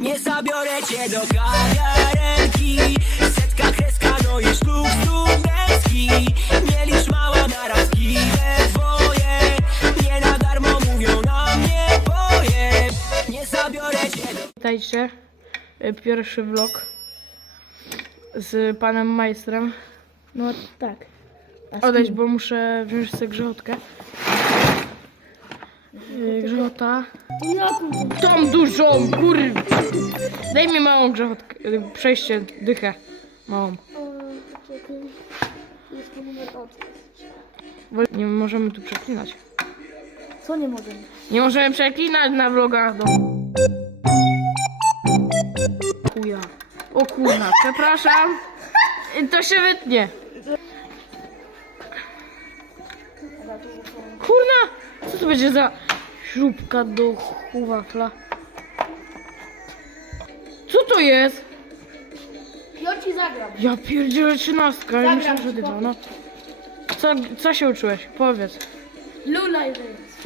Nie zabiorę cię do kawiarenki Setka kreska, no i sztuk studencki Nie licz mała narazki we dwoje Nie na darmo mówią na mnie boje Nie zabiorę cię do Witajcie. Pierwszy vlog z panem majstrem. No tak. Odejdź, bo muszę wziąć sobie grzechotkę. Y, Grzechota. Tą dużą, kurwa. Daj mi małą grzechotkę. y, Przejście, dychę. Małą. Bo nie możemy tu przeklinać. Co nie możemy? Nie możemy przeklinać na vlogach. No. Chuja. O kurna, przepraszam. Y, To się wytnie. Kurna! Co to będzie za śrubka do chuwafla? Co to jest? Ja ci zagram. Ja pierdzielę trzynastka. Ja Zagram myślałem, że ci, no. Co, co się uczyłeś? Powiedz. Lula Events.